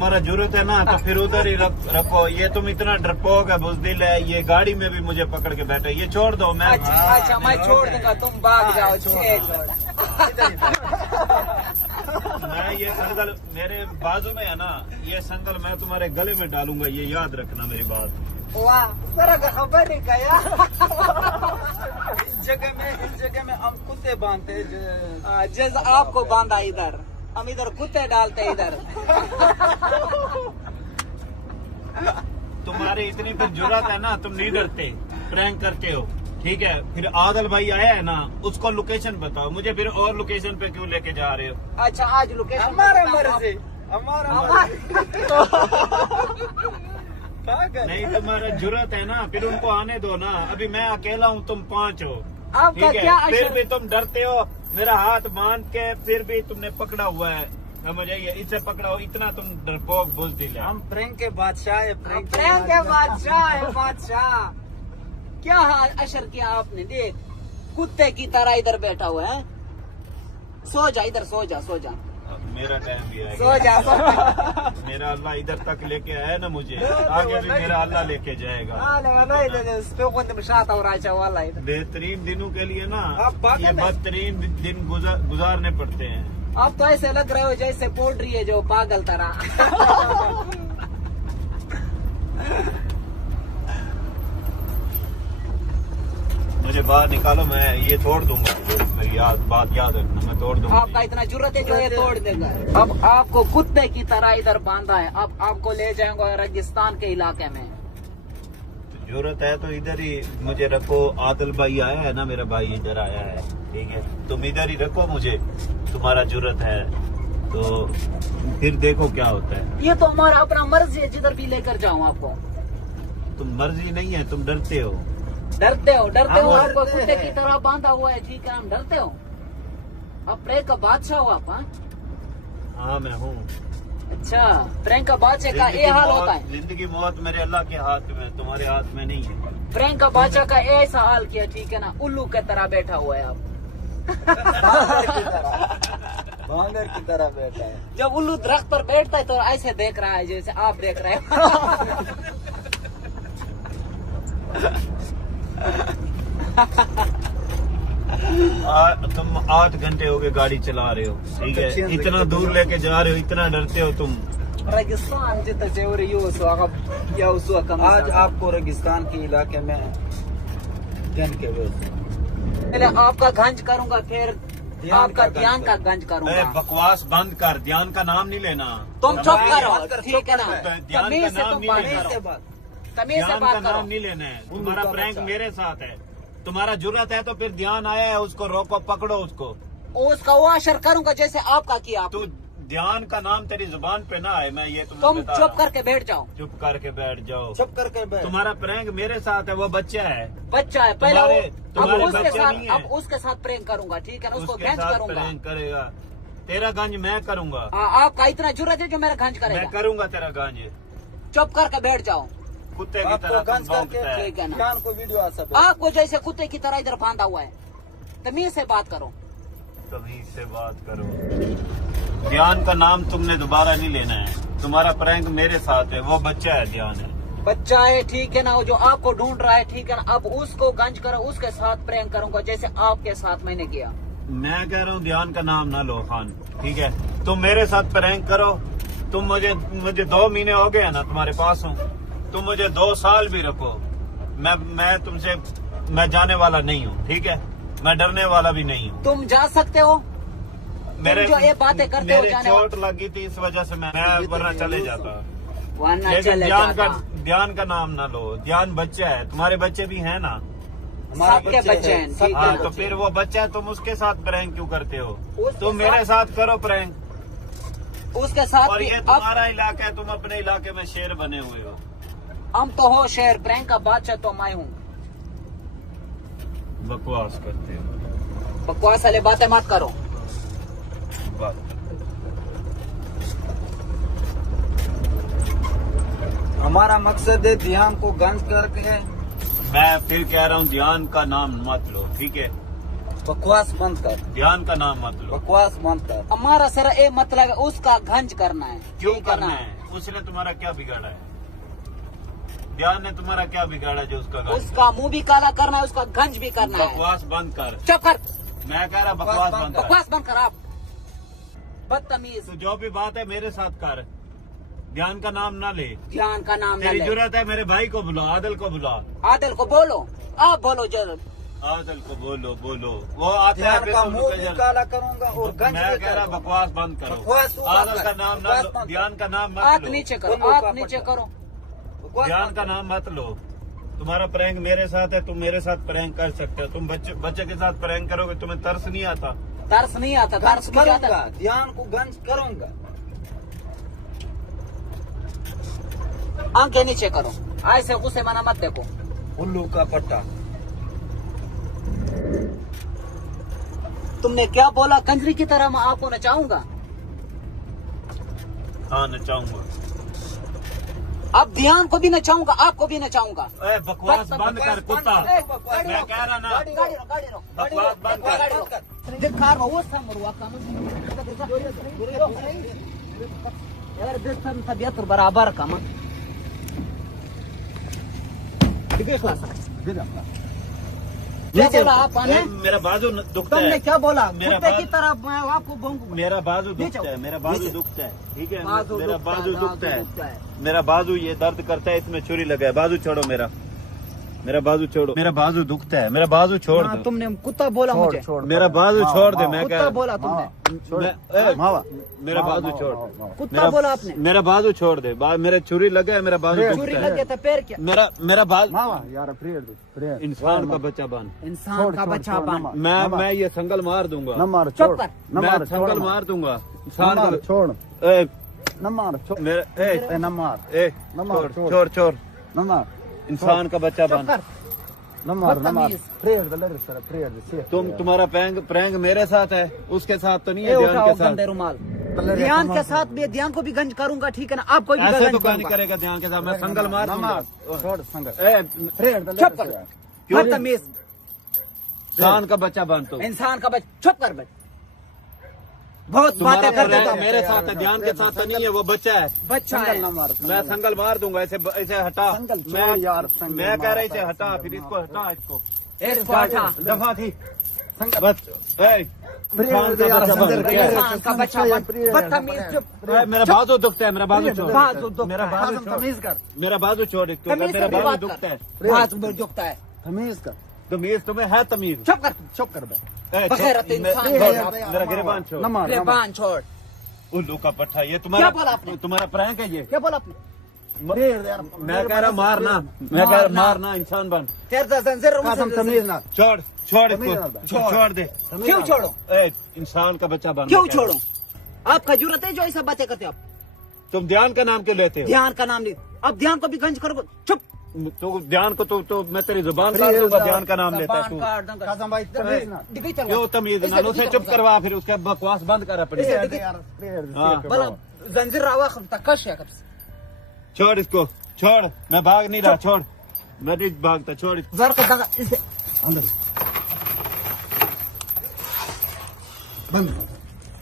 तुम्हारा जरूरत है ना तो फिर उधर ही रखो। ये तुम इतना डरपोक है, बुजदिल है, ये गाड़ी में भी मुझे पकड़ के बैठे। ये छोड़ दो। मैं अच्छा मैं छोड़ दूंगा, तुम भाग जाओ। मैं ये संगल मेरे बाजू में है ना, ये संगल मैं तुम्हारे गले में डालूंगा, ये याद रखना मेरी बात। वाह सर, खबर नहीं क्या। इस जगह में हम कुत्ते बांधते हैं, जैसे आपको बांधा इधर, हम इधर कुत्ते डालते इधर। तुम्हारी इतनी फिर जुर्रत है ना, तुम नहीं डरते, प्रैंक करते हो। ठीक है, फिर आदल भाई आया है ना, उसको लोकेशन बताओ मुझे, फिर और लोकेशन पे क्यों लेके जा रहे हो? अच्छा आज लोकेशन हमारा मर्जी, हमारा नहीं, तुम्हारा जुर्रत है ना, फिर उनको आने दो ना। अभी मैं अकेला हूँ, तुम 5 हो। आपका ठीक क्या है, फिर भी तुम डरते हो। मेरा हाथ बांध के फिर भी तुमने पकड़ा हुआ है, समझ आइए, इससे पकड़ा हो, इतना तुम डरपोक बुजदिल है। हम प्रैंक के बादशाह है, प्रैंक के बादशाह है, बादशाह। क्या हाल अशर किया आपने, देख कुत्ते की तरह इधर बैठा हुआ है। सो जा इधर, सो जा सो जा, मेरा टाइम भी आएगा। सो जा सो जा। मेरा अल्लाह इधर तक लेके आया ना मुझे, आगे भी मेरा अल्लाह लेके जाएगा। बेहतरीन दिनों के लिए ना ये बदतरीन दिन गुजारने पड़ते हैं। आप तो ऐसे लग रहे हो जैसे पोल्ट्री है जो पागल तरह। मुझे बाहर निकालो, मैं ये तोड़ दूंगा। मेरी बात याद रखना, मैं तोड़ दूंगा। आपका इतना जुर्रत है जो ये तोड़ देगा। अब आपको कुत्ते की तरह इधर बांधा है, अब आपको ले जाएंगे रेगिस्तान के इलाके में। जरूरत है तो इधर ही मुझे रखो। आदिल भाई आया है ना, मेरा भाई इधर आया है, ठीक है, तुम इधर ही रखो मुझे, तुम्हारा जरूरत है तो फिर देखो क्या होता है। ये तो हमारा अपना मर्जी है, जिधर भी लेकर जाऊँ आपको। तुम मर्जी नहीं है, तुम डरते हो। डरते हो आपको कुत्ते की तरह बांधा हुआ है, ठीक है, हम डरते हो। अब प्रैंक का बादशाह हो आप? हाँ मैं हूँ। अच्छा, प्रैंक का बादशाह का ये हाल होता है। जिंदगी मौत मेरे अल्लाह के हाथ में, तुम्हारे हाथ में नहीं है। प्रैंक का बादशाह का ऐसा हाल किया, ठीक है ना, उल्लू की तरह बैठा हुआ है आप। बांदर की तरह बैठा है। जब उल्लू दरख्त पर बैठता है तो ऐसे देख रहा है जैसे आप देख रहे हो। तुम 8 घंटे हो गए गाड़ी चला रहे हो, ठीक है, इतना दूर लेके जा रहे हो, इतना डरते हो तुम। रेगिस्तान आज आपको रेगिस्तान के इलाके में गन के पहले आपका गंज करूंगा, फिर आपका ध्यान का गंज करूंगा। बकवास बंद कर, ध्यान का नाम नहीं लेना। तुम चुप करो, ठीक है ना, ध्यान का नाम नहीं लेना, तमीज से ध्यान बात का करो। नाम नहीं लेना है। तुम्हारा प्रैंक मेरे साथ है, तुम्हारा जरूरत है तो फिर ध्यान आया है, उसको रोको, पकड़ो उसको। उसका वो असर करूंगा जैसे आपका किया। तू ध्यान का नाम तेरी जुबान पे ना आए, मैं ये तुम बता चुप रहा करके बैठ जाओ। हूं। चुप करके बैठ जाओ। चुप करके बैठ। तुम्हारा प्रैंक मेरे साथ है, वो बच्चा है, बच्चा है पहले तुम्हारे अब उसके बच्चे साथ नहीं है। अब उसके साथ प्रेम करूंगा, ठीक है ना, उसको उसके गंज साथ करूंगा। प्रैंक करेगा, तेरा गंज मैं करूंगा। आपका इतना जुर्रत है जो मेरा गंज मैं करेगा। करूंगा तेरा गंज। चुप करके बैठ जाओ, कुत्ते की तरह तुम भौंकता है। ठीक है ना। ध्यान को वीडियो आ सकता है। आपको जैसे कुत्ते की तरह इधर बांधा हुआ है, तमीज से बात करो। तमीज से बात करो। ध्यान का नाम तुमने दोबारा नहीं लेना है, तुम्हारा प्रैंक मेरे साथ है, वो बच्चा है, ध्यान है, बच्चा है, ठीक है ना, वो जो आपको ढूंढ रहा है, ठीक है ना, अब उसको गंज करो, उसके साथ प्रैंक करूंगा जैसे आपके साथ मैंने किया। मैं कह रहा हूँ ध्यान का नाम ना लो खान, ठीक है, तुम मेरे साथ प्रैंक करो। तुम मुझे 2 महीने हो गए ना तुम्हारे पास हूँ, तुम मुझे 2 साल भी रखो, मैं तुमसे मैं जाने वाला नहीं हूँ, ठीक है, मैं डरने वाला भी नहीं हूँ। तुम जा सकते हो, मेरे जो ये बातें करते हो, मेरे जाने चोट लगी थी, इस वजह से मैं वरना चले जाता। वरना लेकिन चले ध्यान का नाम ना लो। ध्यान बच्चा है, तुम्हारे बच्चे भी हैं ना, सबके बच्चे हैं, ठीक है हाँ, ना। तो फिर वो बच्चा है, तुम उसके साथ प्रैंक क्यों करते हो? उसके तुम मेरे साथ करो प्रैंक। उसके साथ और भी ये अब तुम्हारा इलाका है, तुम अपने इलाके में शेर बने हुए हो। हम तो हो शेर, प्रैंक का बादशाह तो मैं हूँ। बकवास करते हो, बकवास वाले बातें मत करो। हमारा मकसद है ध्यान को गंज करके। मैं फिर कह रहा हूँ ध्यान का नाम मत लो, ठीक है, बकवास बंद कर, ध्यान का नाम मत लो। बकवास बंद कर। हमारा सर ये मतलब है उसका गंज करना है, क्यों ठीक है करना ना? है? उसने तुम्हारा क्या बिगाड़ा है? ध्यान ने तुम्हारा क्या बिगाड़ा जो उसका गंज? उसका मुंह भी काला करना है, उसका गंज भी करना है। बकवास बंद कर। चुप कर, मैं कह रहा बकवास बंद कर। बकवास बंद कर। आप बदतमीज। तो जो भी बात है मेरे साथ कर, ध्यान का नाम ना ले। ध्यान का नाम न तेरी ले। जरूरत है मेरे भाई को बुला, आदिल को बुला। आदिल को बोलो, आप बोलो जरूर। आदिल को बोलो, बोलो। वो आता है ध्यान फिर का तुम मुंह रुके भी जरा। काला करूंगा और गंज मैं भी कह रहा करूंगा। बकवास बंद करो। बकवास तू बंद आदिल कर। का नाम ना बकवास लो, बंद कर। ध्यान का नाम मत हाथ लो। नीचे करो, बोलो हाथ का नीचे पट्टा। करो। बकवास ध्यान बंद का कर। नाम मत लो। तुम्हारा प्रैंक मेरे साथ है, तुम मेरे साथ प्रैंक कर सकते हो। तुम बच्चे के साथ प्रैंक करोगे, तुम्हें तरस नहीं आता? तरस नहीं आता, गंज तरस मुझे आता करूंगा, है। ध्यान को गंज करूंगा। आंखें नीचे करो, ऐसे गुस्से मना मत देखो। उल्लू का पट्टा। तुमने क्या बोला? कंजरी की तरह मैं आपको नचाऊंगा। हाँ नचाऊंगा। अब ध्यान को भी नचाऊंगा, आपको भी नचाऊंगा। ए, बकवास बंद कर कुत्ता। गाड़ी मैं रोक, कह रहा ना, गाड़ी रोक, गाड़ी रोक, गाड़ी बकवास रोक, बंद कर। गाड़ी रोक। दिखा रहा हूँ समरुआ का यार बेसन तबियत बराबर का मत क्या बोला आपने? ए, मेरा बाजू दुखता तुमने है। क्या बोला? मेरा कुत्ते की बाजू- तरह मैं आपको भौंकूंगा। मेरा बाजू नीचे दुखता है, मेरा बाजू दुखता है। ठीक है, बाजू मेरा दुखता है, बाजू बाजू दुखता दुखता है। है। मेरा बाजू ये दर्द करता है, इसमें छुरी लगा है। बाजू छोड़ो मेरा, मेरा बाजू छोड़ो। मेरा बाजू दुखता है, मेरा बाजू छोड़ हाँ, दो। तुमने कुत्ता बोला मुझे। मेरा बाजू छोड़ दे। मैं कुत्ता कह बोला तुमने। मेरा बाजू छोड़। कुत्ता बोला आपने। मेरा बाजू छोड़ दे। मेरे छुरी लगा है, मेरा बाजू चोरी दुखता लगे है। तो पैर क्या? मेरा बाजू यार इंसान का बच्चा बन। इंसान का बच्चा बन। मैं ये संगल मार दूंगा। न मार, चुप छोड़। कर। न मैं मार, संगल छोड़। मार दूंगा न इंसान मार, का। छोड़। ए, न मार, छोड़। मेरे ए, न मार, ए, न मार, छोड़ छोड़। छोड़। न मार, इंसान का बच्चा चुप बन। कर। न मार, न मार। बदतमीज। तुम्हारा प्रैंक मेरे साथ है, उसके साथ तो नहीं ये है। ध्यान उठाओ के साथ गंदे रुमाल। ध्यान के साथ भी, ध्यान को भी गंज करूंगा, ठीक है ना? आपको भी ऐसे गंज तो कोई नहीं करूंगा। करेगा। ध्यान के साथ मैं संगल मार न दूंगा। मार, छोड़ संगल। ए, चुप कर। क्यों? बदतमीज। इंसान का बच्चा बन तुम। इंसान का बच्चा। चुप कर बे। बहुत तुम्हारा बातें करते प्रैंक तुम। मेरे साथ है, ध्यान के साथ तो नहीं है। वो बच्चा है, बच्चा है। संगल न मार। मैं संगल मार दूंगा। ऐसे ऐसे हटा। संगल छोड़ मैं यार, संगल मैं कह रहा मारता इसे है, हटा, संगल फिर इसको मारता हटा। इसको इसको हटा। दफा थी संगल। बस। ए, इंसान का यार, बच्चा बन। संगल क्या है? इंसान का बच्चा बन। बदतमीज। चुप। ए, मेरा बाजू दुखता है, मेरा बाजू छोड़। बाजू दुखता मेरा है। बाजू आजम छोड़। तमीज कर, मेरा बाजू छोड़। एक तो तमीज मेरा से भी बाजू बात दुखता है। कर। बाजू में दुखता है। तमीज कर, तमीज तुम्हें है तमीज? चुप कर। चुप कर बे। ए, बगैरत छोड़। इंसान मैं- है। मेरा गिरबान छोड़। न मार, न मार। गिरबान छोड़। उल्लू का पट्टा। ये क्या बोला आपने? तुम्हारा प्रैंक है ये? क्या बोला आपने? मैं कह रहा मारना, मैं कह रहा मारना। इंसान बन। तेरे जंजीर आजम तमीज ना। छोड़ छोड़ तमीज इसको, ना। छोड़ दे। क्यों छोड़ो? ए, इंसान का बच्चा बन। क्यों छोड़ो? आपका जरूरत है जो ऐसा बातें करते हो आप? तुम ध्यान का नाम क्यों लेते हो? ध्यान का नाम ले। अब ध्यान को भी गंज करो। चुप। तो ध्यान को तो मैं तेरी जुबान काट दूंगा। ध्यान का नाम लेता है जबान तू। काट दूंगा। काजम भाई तमीज ना। दिखाई चलो। क्यों तमीज ना? उसे चुप करवा, फिर उसका बकवास बंद कर अपनी। हाँ। भला जंजीर रावा तकश है कब से? छोड़ इसको, छोड़। मैं भाग नहीं रहा, छोड़। मैं नहीं भागता, छोड़ इसको। जर को दगा इसे अंदर बंद,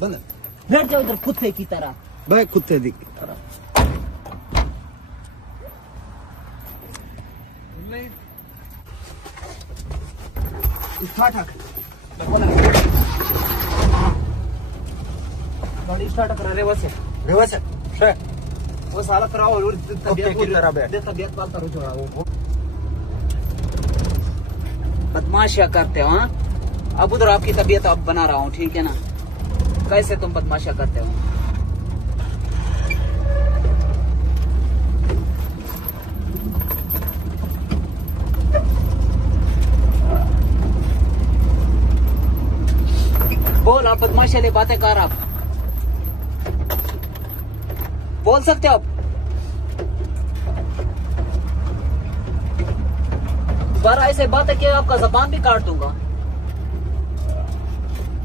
बंद। बैठ जाओ इधर कुत्ते की तरह। भाई कुत्ते दिख गाड़ी स्टार्ट कर रहे वैसे रिवर्स है। वो साला कराओ और कुत्ते की तरह बैठ। तबियत पाल करो छोड़ा वो बदमाशियां करते हो। हाँ, अब उधर आपकी तबीयत अब बना रहा हूँ, ठीक है ना? कैसे तुम बदमाशियां करते हो? बोल, आप बदमाशी वाली बातें कर। आप बोल सकते हो आप? दोबारा ऐसे बातें कि आपका जबान भी काट दूंगा।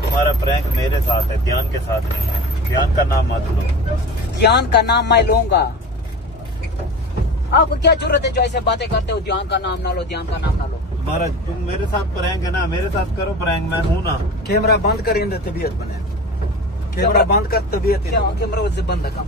तुम्हारा प्रैंक मेरे साथ है, ध्यान के साथ नहीं है। ध्यान का नाम मत लो। ध्यान का नाम मैं लूंगा। आपको क्या जरूरत है जो ऐसे बातें करते हो? ध्यान का नाम ना लो, ध्यान का नाम ना लो। तुम मेरे साथ प्रैंक है ना, मेरे साथ करो प्रैंक। मैं हूं ना। कैमरा बंद कर, तबीयत बने। कैमरा बंद कर, तबीयत कैमरा से बंद है काम।